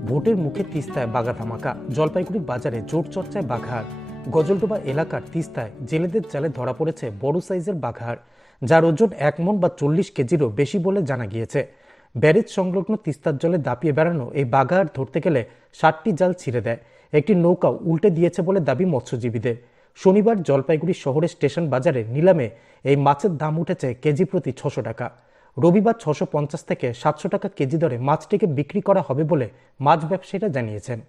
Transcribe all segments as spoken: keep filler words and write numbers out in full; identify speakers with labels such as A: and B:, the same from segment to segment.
A: ভোটের মুখে তিস্তায় বাঘা ধামাকা। জলপাইগুড়ি বাজারে জোর চর্চায় বাঘার। গজলডোবা এলাকার তিস্তায় জেলেদের জালে ধরা পড়েছে বড় সাইজের বাঘার, যার ওজন এক মণ বা চল্লিশ কেজিরও বেশি বলে জানা গিয়েছে। ব্যারেজ সংলগ্ন তিস্তার জলে দাপিয়ে বেড়ানো এই বাঘার ধরতে গেলে ষাটটি জাল ছিঁড়ে দেয়। একটি নৌকাও উল্টে দিয়েছে বলে দাবি মৎস্যজীবীদের। শনিবার জলপাইগুড়ি শহরের স্টেশন বাজারে নিলামে এই মাছের দাম উঠেছে কেজি প্রতি ছশো টাকা। রবিবার ছশো পঞ্চাশ থেকে সাতশো টাকা কেজি দরে মাছটিকে বিক্রি করা হবে বলে মাছ ব্যবসায়ীরা জানিয়েছেন।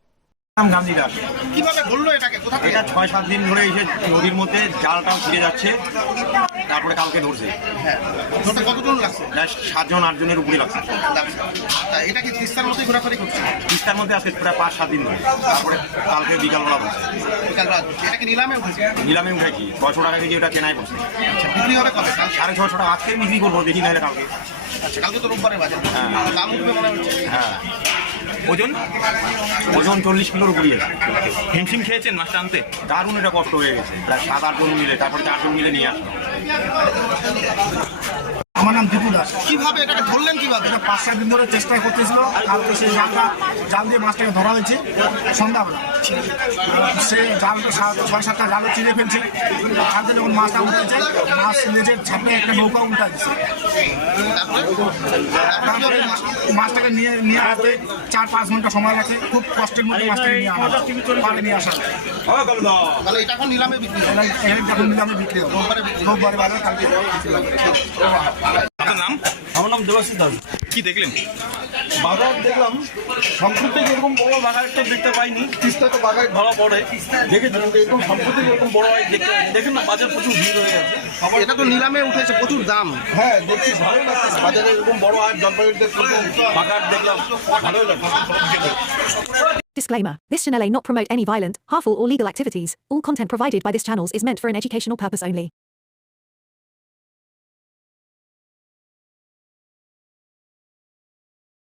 B: কিভাবে ধরলো এটাকে? কোথা থেকে?
C: এটা ছয় সাত দিন ধরে এসে নদীর মধ্যে জালটাও ছিঁড়ে যাচ্ছে, তারপরে কালকে ধরছে।
B: হ্যাঁ, ধরতে কতজন লাগছে?
C: প্রায় সাতজন আটজনের উপরে লাগছে।
B: তা এটা কি তিস্তার মধ্যে ঘোরাফেরি করছে?
C: তিস্তার মধ্যে আজকে প্রায় পাঁচ সাত দিন ধরে, তারপরে কালকে বিকালবেলা বলছে।
B: বিকালবেলা এটা কি নিলামে উঠেছে?
C: নিলামে উঠেছি ছয়শো টাকা কেজি, ওটা কেনাই পড়ছে।
B: আচ্ছা, বিক্রি হবে কবে? কাল
C: সাড়ে ছশো টাকা আজকে বিক্রি করবো, দেখি না কালকে।
B: আচ্ছা, কালকে তো রোববারের বাজার।
C: হ্যাঁ।
B: দাম উঠবে মনে হচ্ছে।
C: হ্যাঁ,
D: ওজন
C: ওজন চল্লিশ কিলোর উপরে গেছে।
D: হিমশিম খেয়েছেন মাছটা আনতে?
C: দারুণ এটা কষ্ট হয়ে গেছে, প্রায় সাত আটজন মিলে, তারপরে চারজন মিলে নিয়ে আসলো।
E: আমার নাম দীপু দাস।
B: কিভাবে এটাকে ধরলেন কিভাবে?
E: এটা পাঁচ সাত দিন ধরে চেষ্টা করতেছিল, কালকে সেই জালটা জাল দিয়ে মাছটাকে ধরা হয়েছে সন্ধ্যাবেলা। সে জালটা সাত ছয় সাতটা জালে চিনে ফেলছে। কালকে যখন মাছটা উঠেছে, মাছ লেজের ছাপে একটা নৌকা উল্টা দিচ্ছে। তারপরে মাছটাকে নিয়ে নিয়ে আসতে চার পাঁচ ঘন্টা সময় লাগে। খুব কষ্টের মধ্যে মাছটাকে নিয়ে আসা পারে নিয়ে আসা।
B: তাহলে এটা এখন নিলামে বিক্রি হবে?
E: যখন নিলামে বিক্রি হবে রোববারে বাজার, কালকে
D: আপনার নাম?
F: আমার নাম দেবাশিস দাস।
D: কি দেখলেন?
F: বাঘার দেখলাম, সম্প্রতি এরকম বড় বাঘার তো দেখতে পাইনি। তিস্তা তো বাঘায় ধরা পড়ে, দেখেছি, কিন্তু এরকম সম্প্রতি এরকম বড় হয় দেখতে দেখেন না, বাজার প্রচুর ভিড় হয়ে গেছে।
B: এটা তো নিলামে উঠেছে, প্রচুর দাম।
F: হ্যাঁ, দেখছি ভালোই লাগছে। বাজারে এরকম বড় হয় জলপাইগুড়িতে বাঘার দেখলাম, ভালোই লাগছে।
G: Disclaimer. This channel may not promote any violent, harmful or legal activities. All content provided by this channel is meant for an educational purpose only.